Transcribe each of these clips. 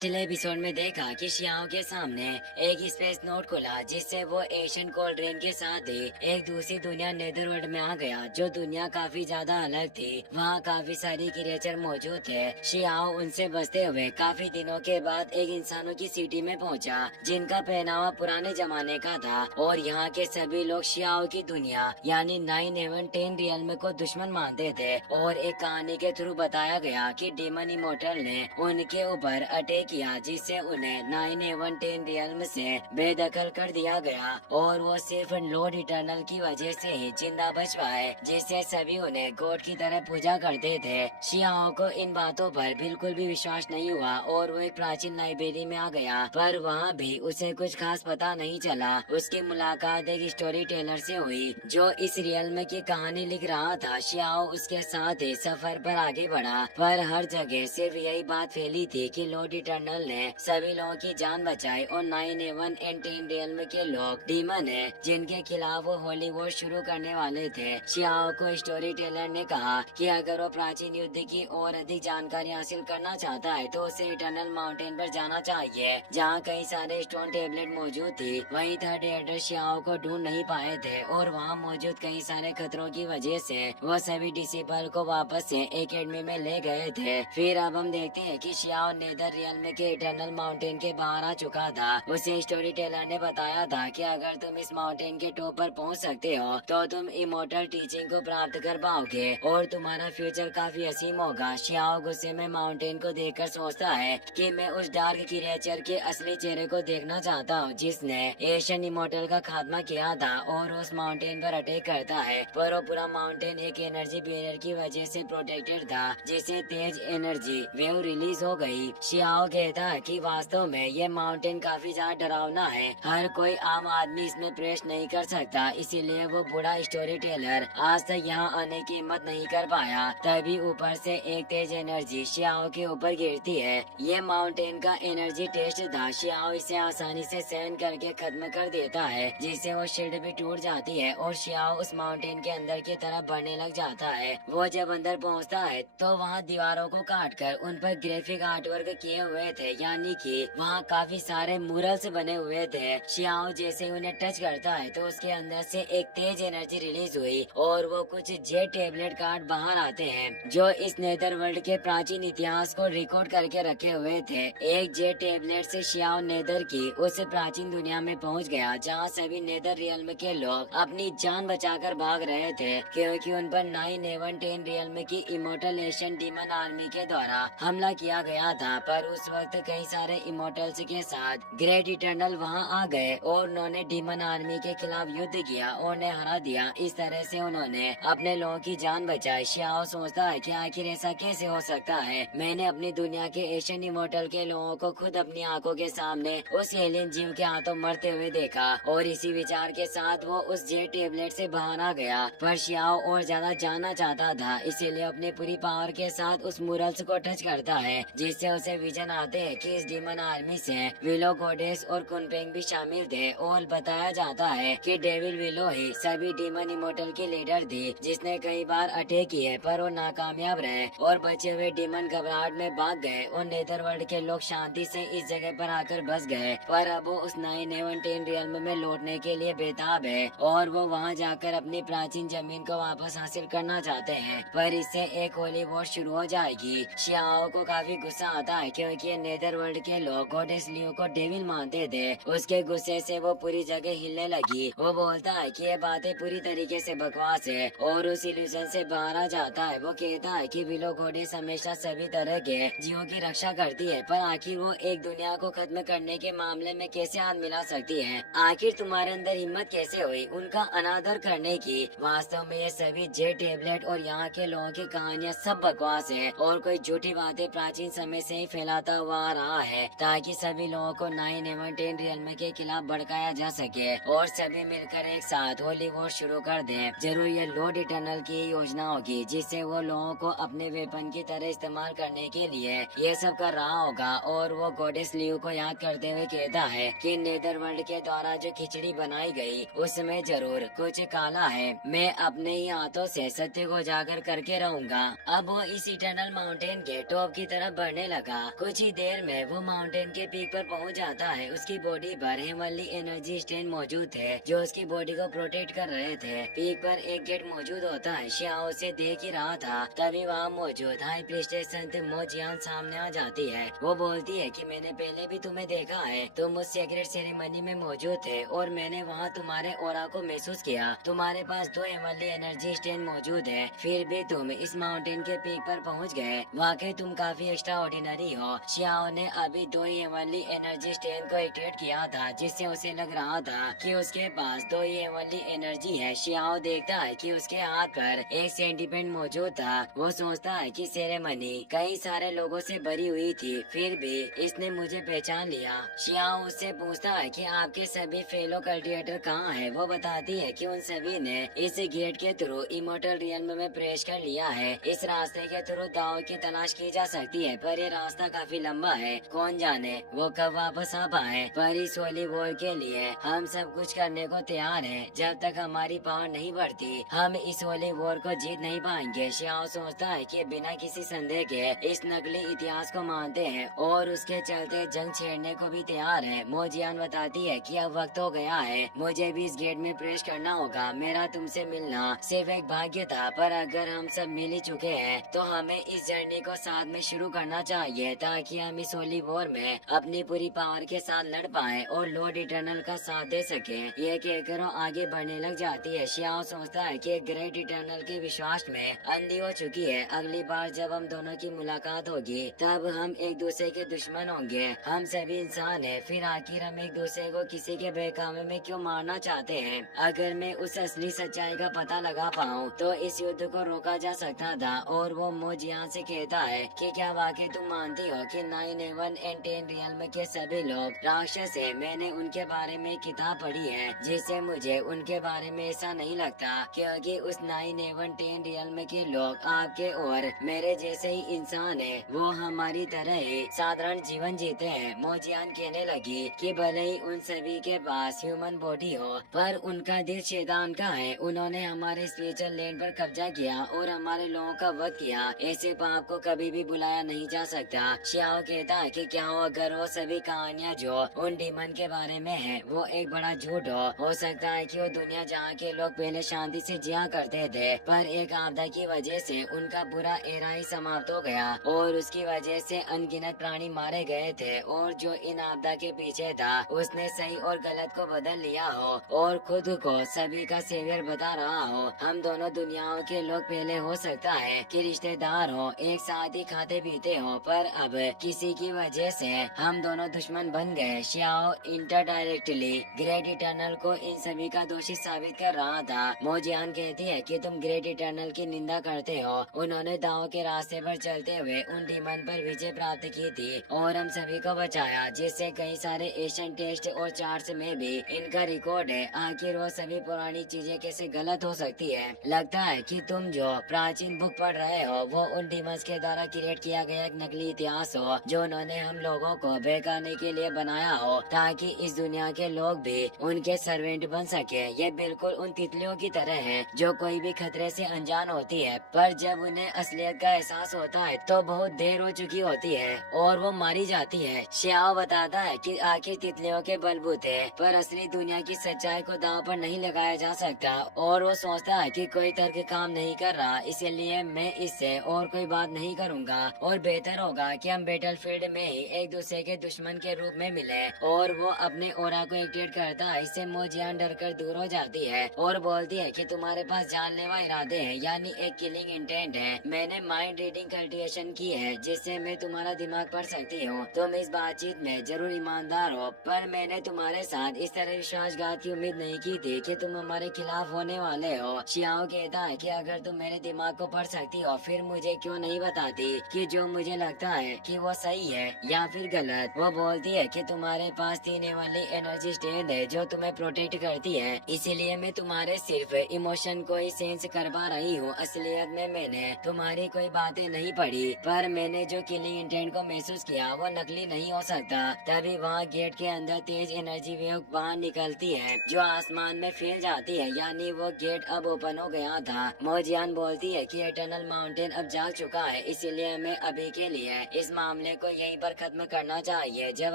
पिछले एपिसोड में देखा कि शियाओ के सामने एक स्पेस नोट खुला जिससे वो एशियन कोल्ड ड्रिंक के साथ ही एक दूसरी दुनिया नेदरवर्ल्ड में आ गया, जो दुनिया काफी ज्यादा अलग थी। वहाँ काफी सारी क्रिएचर मौजूद थे। शियाओ उनसे बचते हुए काफी दिनों के बाद एक इंसानों की सिटी में पहुँचा, जिनका पहनावा पुराने जमाने का था और यहाँ के सभी लोग शियाओ की दुनिया यानी 9/10 रियल्म को दुश्मन मानते थे। और एक कहानी के थ्रू बताया गया कि डीमन इमोर्टल ने उनके ऊपर अटैक किया, जिससे उन्हें 9/10 रियल्म से बेदखल कर दिया गया और वो सिर्फ लॉर्ड इटर्नल की वजह से ही जिंदा बच पाए, जिससे सभी उन्हें गॉड की तरह पूजा करते थे। शियाओ को इन बातों पर बिल्कुल भी विश्वास नहीं हुआ और वो एक प्राचीन लाइब्रेरी में आ गया, पर वहाँ भी उसे कुछ खास पता नहीं चला। उसकी मुलाकात एक स्टोरी टेलर से हुई जो इस रियल्म की कहानी लिख रहा था। शियाओ उसके साथ ही सफर पर आगे बढ़ा, पर हर जगह सिर्फ यही बात फैली थी कि लॉर्ड इटर्नल ने सभी लोगों की जान बचाई और 9/10 रियल्म के लोग डीमन है जिनके खिलाफ वो होली वॉर शुरू करने वाले थे। शियाओ को स्टोरी टेलर ने कहा कि अगर वो प्राचीन युद्ध की और अधिक जानकारी हासिल करना चाहता है तो उसे इटर्नल माउंटेन पर जाना चाहिए, जहाँ कई सारे स्टोन टेबलेट मौजूद थी। वहीं थर्ड एडर शियाओ को ढूंढ नहीं पाए थे और वहाँ मौजूद कई सारे खतरों की वजह से वो सभी डिसिपल को वापस से एकेडमी में ले गए थे। फिर अब हम देखते हैं कि शियाओ नेदर रियल्म के इटर्नल माउंटेन के बाहर आ चुका था। उसे स्टोरी टेलर ने बताया था कि अगर तुम इस माउंटेन के टॉप पर पहुंच सकते हो तो तुम इमोर्टल टीचिंग को प्राप्त कर पाओगे और तुम्हारा फ्यूचर काफी असीम होगा। शियाओ गुस्से में माउंटेन को देखकर सोचता है कि मैं उस डार्क क्रिएचर के असली चेहरे को देखना चाहता हूँ जिसने एशियन इमोर्टल का खात्मा किया था, और उस माउंटेन पर अटैक करता है। पर वो पूरा माउंटेन एक एनर्जी बैरियर की वजह से प्रोटेक्टेड था, जिससे तेज एनर्जी वेव रिलीज हो गई। शियाओ कहता है कि वास्तव में ये माउंटेन काफी ज्यादा डरावना है, हर कोई आम आदमी इसमें प्रवेश नहीं कर सकता, इसीलिए वो बूढ़ा स्टोरी टेलर आज तक यहाँ आने की हिम्मत नहीं कर पाया। तभी ऊपर से एक तेज एनर्जी शियाओ के ऊपर गिरती है। ये माउंटेन का एनर्जी टेस्ट था। शियाओ इसे आसानी से सहन करके खत्म कर देता है, जिससे वो शील्ड भी टूट जाती है और शियाओ उस माउंटेन के अंदर की तरफ बढ़ने लग जाता है। वो जब अंदर पहुँचता है तो वहाँ दीवारों को काटकर उन पर ग्राफिक आर्टवर्क किए हुए थे, यानी कि वहाँ काफी सारे मुरल्स बने हुए थे। शियाओ जैसे उन्हें टच करता है तो उसके अंदर से एक तेज एनर्जी रिलीज हुई और वो कुछ जेट टेबलेट कार्ड बाहर आते हैं जो इस नेदरवर्ल्ड के प्राचीन इतिहास को रिकॉर्ड करके रखे हुए थे। एक जेट टेबलेट से शियाओ नेदर की उस प्राचीन दुनिया में पहुंच गया जहां सभी नेदर रियल्म के लोग अपनी जान बचाकर भाग रहे थे, क्योंकि उन पर 9/10 रियल्म की इमोर्टल एशियन डीमन आर्मी के द्वारा हमला किया गया था। पर उस वक्त कई सारे इमोर्टल्स के साथ ग्रेट इटर्नल वहां आ गए और उन्होंने डीमन आर्मी के खिलाफ युद्ध किया और उन्हें हरा दिया। इस तरह से उन्होंने अपने लोगों की जान बचाई। शियाओ सोचता है कि आखिर ऐसा कैसे हो सकता है, मैंने अपनी दुनिया के एशियन इमोर्टल के लोगों को खुद अपनी आंखों के सामने उस एलियन जीव के हाथों मरते हुए देखा, और इसी विचार के साथ वो उस जेट टेबलेट से बाहर आ गया। पर शियाओ और ज्यादा जानना चाहता था, इसीलिए अपनी पूरी पावर के साथ उस मुरल्स को टच करता है, जिससे उसे विजन आते हैं कि इस डीमन आर्मी से विलो गोडेस और कुनपेंग भी शामिल थे, और बताया जाता है कि डेविल विलो ही सभी डीमन इमोर्टल की लीडर थी, जिसने कई बार अटैक किए पर वो नाकामयाब रहे और बचे हुए डीमन घबराहट में भाग गए और नेदरवर्ल्ड के लोग शांति से इस जगह पर आकर बस गए। पर अब वो उस 9/10 रियल्म में लौटने के लिए बेताब है और वो वहाँ जाकर अपनी प्राचीन जमीन को वापस हासिल करना चाहते हैं, पर इससे एक होली वॉर शुरू हो जाएगी। शियाओ को काफी गुस्सा आता है क्योंकि नेदरवर्ल्ड के लोग गॉडेस लियो को डेविल मानते थे। उसके गुस्से से वो पूरी जगह हिलने लगी। वो बोलता है कि ये बातें पूरी तरीके से बकवास है और उस इल्यूजन से बाहर आ जाता है। वो कहता है कि विलो गॉडेस हमेशा सभी तरह के जीवों की रक्षा करती है, पर आखिर वो एक दुनिया को खत्म करने के मामले में कैसे हाथ मिला सकती है? आखिर तुम्हारे अंदर हिम्मत कैसे हुई उनका अनादर करने की? वास्तव में ये सभी जेट टेबलेट और यहाँ के लोगों की कहानियाँ सब बकवास है और कोई झूठी बातें प्राचीन समय से ही फैलाता हुआ आ रहा है, ताकि सभी लोगों को 9/10 रियल्म के खिलाफ भड़काया जा सके और सभी मिलकर एक साथ होली वॉर शुरू कर दें। जरूर ये लॉर्ड इटर्नल की योजना होगी, जिससे वो लोगों को अपने वेपन की तरह इस्तेमाल करने के लिए ये सब कर रहा होगा। और वो गॉडेस लियो को याद करते हुए कहता है कि नेदरवर्ल्ड के द्वारा जो खिचड़ी बनाई गई उसमें जरूर कुछ काला है। मैं अपने ही हाथों से सत्य को उजागर करके रहूंगा। अब वो इस इटर्नल माउंटेन के टॉप की तरफ बढ़ने लगा। कुछ ही ही देर में वो माउंटेन के पीक पर पहुंच जाता है। उसकी बॉडी पर हेमनली एनर्जी स्टैंड मौजूद थे जो उसकी बॉडी को प्रोटेक्ट कर रहे थे। पीक पर एक गेट मौजूद होता है। शियाओ उसे देख ही रहा था, तभी वहाँ मौजूद हाई प्रीस्टेस संत मोजियान सामने आ जाती है। वो बोलती है कि मैंने पहले भी तुम्हें देखा है, तुम उस सीक्रेट सेरेमनी में मौजूद थे और मैंने वहाँ तुम्हारे ऑरा को महसूस किया। तुम्हारे पास 2 हेमनली एनर्जी स्टैंड मौजूद है, फिर भी तुम इस माउंटेन के पीक पर पहुँच गए। वाकई तुम काफी एक्स्ट्रा ऑर्डिनरी हो। शियाओ ने अभी 2 हेमनली एनर्जी स्टैंड को एक्टिवेट किया था, जिससे उसे लग रहा था कि उसके पास 2 हेमनली एनर्जी है। शियाओ देखता है कि उसके हाथ पर एक सेंटीपेंट मौजूद था। वो सोचता है कि सेरेमनी कई सारे लोगों से भरी हुई थी, फिर भी इसने मुझे पहचान लिया। शियाओ उससे पूछता है कि आपके सभी फेलो कल्टिवेटर कहाँ हैं? वो बताती है कि उन सभी ने इस गेट के थ्रू इमोर्टल रियल्म में प्रवेश कर लिया है। इस रास्ते के थ्रू दाओ की तलाश की जा सकती है, पर ये रास्ता काफी लंबा है। कौन जाने वो कब वापस आ पाए। पर इस होली वॉर के लिए हम सब कुछ करने को तैयार हैं। जब तक हमारी पावर नहीं बढ़ती, हम इस होली वॉर को जीत नहीं पाएंगे। शियाओ सोचता है कि बिना किसी संदेह के इस नकली इतिहास को मानते हैं और उसके चलते जंग छेड़ने को भी तैयार है। मोजियान बताती है कि अब वक्त हो गया है, मुझे भी इस गेट में प्रवेश करना होगा। मेरा तुमसे मिलना सिर्फ एक भाग्य था, पर अगर हम सब मिल ही चुके हैं तो हमें इस जर्नी को साथ में शुरू करना चाहिए, ताकि हम इस होली वॉर में अपनी पूरी पावर के साथ लड़ पाएं और लॉर्ड इटर्नल का साथ दे सकें। ये कहकर वो आगे बढ़ने लग जाती है। शियाओ सोचता है कि ग्रेट इटर्नल के विश्वास में अंधी हो चुकी है। अगली बार जब हम दोनों की मुलाकात होगी तब हम एक दूसरे के दुश्मन होंगे। हम सभी इंसान हैं, फिर आखिर हम एक दूसरे को किसी के बेकामे में क्यों मारना चाहते हैं? अगर मैं उस असली सच्चाई का पता लगा पाऊँ तो इस युद्ध को रोका जा सकता था। और वो मोजियान से कहता है कि क्या वाकई तुम मानती हो कि 9 हेवन एंड 10 रियल्म के सभी लोग राक्षस है? मैंने उनके बारे में एक किताब पढ़ी है, जिससे मुझे उनके बारे में ऐसा नहीं लगता, क्योंकि उस 9 हेवन 10 रियल्म के लोग आपके और मेरे जैसे ही इंसान है। वो हमारी तरह ही साधारण जीवन जीते हैं। मोजियान कहने लगी कि भले ही उन सभी के पास ह्यूमन बॉडी हो, पर उनका दिल शैतान का है। उन्होंने हमारे स्पिरिचुअल लैंड पर कब्जा किया और हमारे लोगों का वध किया। ऐसे पाप को कभी भी बुलाया नहीं जा सकता। शियाओ कहता है कि क्या हो अगर वो सभी कहानियाँ जो उन डीमन के बारे में है वो एक बड़ा झूठ हो सकता है कि वो दुनिया जहाँ के लोग पहले शांति से जिया करते थे, पर एक आपदा की वजह से उनका पूरा एरा ही समाप्त हो गया और उसकी वजह से अनगिनत प्राणी मारे गए थे। और जो इन आपदा के पीछे था उसने सही और गलत को बदल लिया हो और खुद को सभी का सेवियर बता रहा हो। हम दोनों दुनियाओं के लोग पहले हो सकता है कि रिश्तेदार हो, एक साथ ही खाते पीते हो, पर अब किसी की वजह से हम दोनों दुश्मन बन गए। शियाओ इंटरडायरेक्टली ग्रेट इटर्नल को इन सभी का दोषी साबित कर रहा था। मोजियान कहती है कि तुम ग्रेट इटर्नल की निंदा करते हो। उन्होंने दाव के रास्ते पर चलते हुए उन डीमन पर विजय प्राप्त की थी और हम सभी को बचाया, जिससे कई सारे एशियन टेस्ट और चार्ट्स में भी इनका रिकॉर्ड है। आखिर वो सभी पुरानी चीजें कैसे गलत हो सकती है? लगता है कि तुम जो प्राचीन बुक पढ़ रहे हो वो उन डीमंस के द्वारा क्रिएट किया गया एक नकली इतिहास हो, जो उन्होंने हम लोगों को बहकाने के लिए बनाया हो, ताकि इस दुनिया के लोग भी उनके सर्वेंट बन सके। ये बिल्कुल उन तितलियों की तरह है जो कोई भी खतरे से अनजान होती है, पर जब उन्हें असलियत का एहसास होता है तो बहुत देर हो चुकी होती है और वो मारी जाती है। शियाओ बताता है कि आखिर तितलियों के बलबूते पर असली दुनिया की सच्चाई को दांव पर नहीं लगाया जा सकता, और वो सोचता है कि कोई तर्क काम नहीं कर रहा, इसलिए मैं इससे और कोई बात नहीं करूंगा और बेहतर होगा कि हम बैटलफील्ड में ही एक दूसरे के दुश्मन के रूप में मिले। और वो अपने ओरा को एक्टिवेट करता है। इससे मोजियान डरकर दूर हो जाती है और बोलती है कि तुम्हारे पास जानलेवा इरादे हैं, यानी एक किलिंग इंटेंट है। मैंने माइंड रीडिंग कल्टिवेशन की है, जिससे मैं तुम्हारा दिमाग पढ़ सकती हूँ। तुम इस बातचीत में जरूर ईमानदार हो, पर मैंने तुम्हारे साथ इस तरह विश्वासघात की उम्मीद नहीं की थी कि तुम हमारे खिलाफ होने वाले हो। शियाओ कहता है कि अगर तुम मेरे दिमाग को पढ़ सकती हो, फिर मुझे क्यों नहीं बताती कि जो मुझे लगता है कि वो सही है या फिर गलत? वो बोलती है कि तुम्हारे पास 3 वाली एनर्जी स्टैंड है जो तुम्हें प्रोटेक्ट करती है, इसीलिए मैं तुम्हारे सिर्फ इमोशन को ही सेंस कर पा रही हूँ। असलियत में मैंने तुम्हारी कोई बातें नहीं पढ़ी, पर मैंने जो किलिंग इंटेंट को महसूस किया वो नकली नहीं हो सकता। तभी वहाँ गेट के अंदर तेज एनर्जी वेव बाहर निकलती है जो आसमान में फैल जाती है, यानी वो गेट अब ओपन हो गया था। मोजियान बोलती है कि इटर्नल माउंटेन अब जाग चुका है, इसीलिए हमें अभी के लिए इस मामले मामले को यहीं पर खत्म करना चाहिए। जब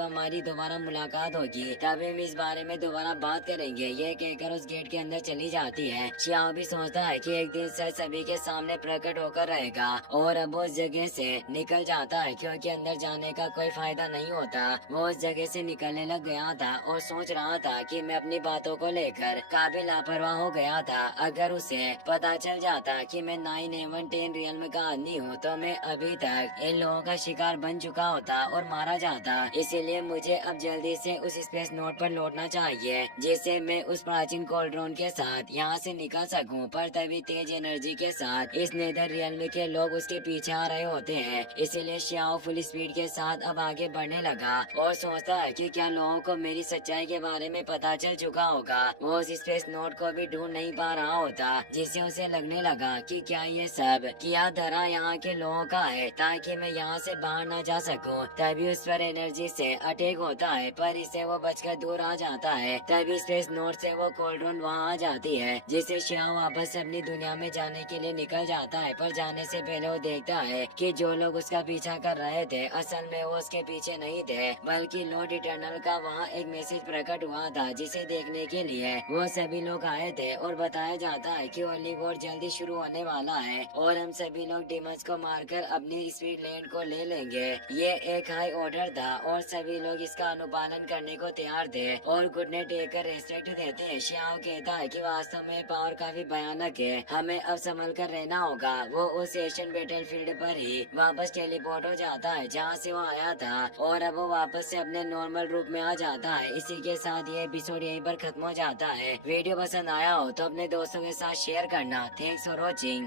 हमारी दोबारा मुलाकात होगी तब हम इस बारे में दोबारा बात करेंगे। ये कहकर उस गेट के अंदर चली जाती है। श्याओ भी सोचता है कि एक दिन सच सभी के सामने प्रकट होकर रहेगा और अब उस जगह से निकल जाता है, क्योंकि अंदर जाने का कोई फायदा नहीं होता। वो उस जगह से निकलने लग गया था और सोच रहा था कि मैं अपनी बातों को लेकर काफी लापरवाह हो गया था। अगर उसे पता चल जाता कि मैं 9/11 रियल का आदमी हूँ तो मैं अभी तक इन लोगों का शिकार बन चुका होता और मारा जाता। इसीलिए मुझे अब जल्दी से उस स्पेस नोट पर लौटना चाहिए, जिससे मैं उस प्राचीन कोल्ड्रोन के साथ यहाँ से निकल सकूं। पर तभी तेज एनर्जी के साथ इस नेदर रियल के लोग उसके पीछे आ रहे होते हैं। इसीलिए श्याओ फुल स्पीड के साथ अब आगे बढ़ने लगा और सोचता है कि क्या लोगों को मेरी सच्चाई के बारे में पता चल चुका होगा। वो उस स्पेस नोट को भी ढूंढ नहीं पा रहा होता, जिससे उसे लगने लगा कि क्या ये सब किया धरा यहाँ के लोगों का है ताकि मैं यहाँ से बाहर ना जा सकूं। तभी उस पर एनर्जी से अटैक होता है, पर इसे वो बचकर दूर आ जाता है। तभी स्पेस नोट से वो कोल्ड्रोन वहाँ आ जाती है, जिससे श्याओ वापस से अपनी दुनिया में जाने के लिए निकल जाता है। पर जाने से पहले वो देखता है कि जो लोग उसका पीछा कर रहे थे असल में वो उसके पीछे नहीं थे, बल्कि लॉर्ड इटर्नल का वहाँ एक मैसेज प्रकट हुआ था, जिसे देखने के लिए वो सभी लोग आए थे। और बताया जाता है कि होली वॉर जल्दी शुरू होने वाला है और हम सभी लोग डिमंस को मारकर अपनी स्पीड लैंड को ले लेंगे। ये एक हाई ऑर्डर था और सभी लोग इसका अनुपालन करने को तैयार थे और घुटने टेक कर रेस्पेक्ट देते हैं। श्याओ कहता है कि वास्तव में पावर काफी भयानक है, हमें अब संभल कर रहना होगा। वो उस एशियन बैटलफील्ड पर ही वापस टेलीपोर्ट हो जाता है जहाँ से वो आया था और अब वो वापस से अपने नॉर्मल रूप में आ जाता है। इसी के साथ ये एपिसोड यहीं पर खत्म हो जाता है। वीडियो पसंद आया हो तो अपने दोस्तों के साथ शेयर करना। Thanks for watching.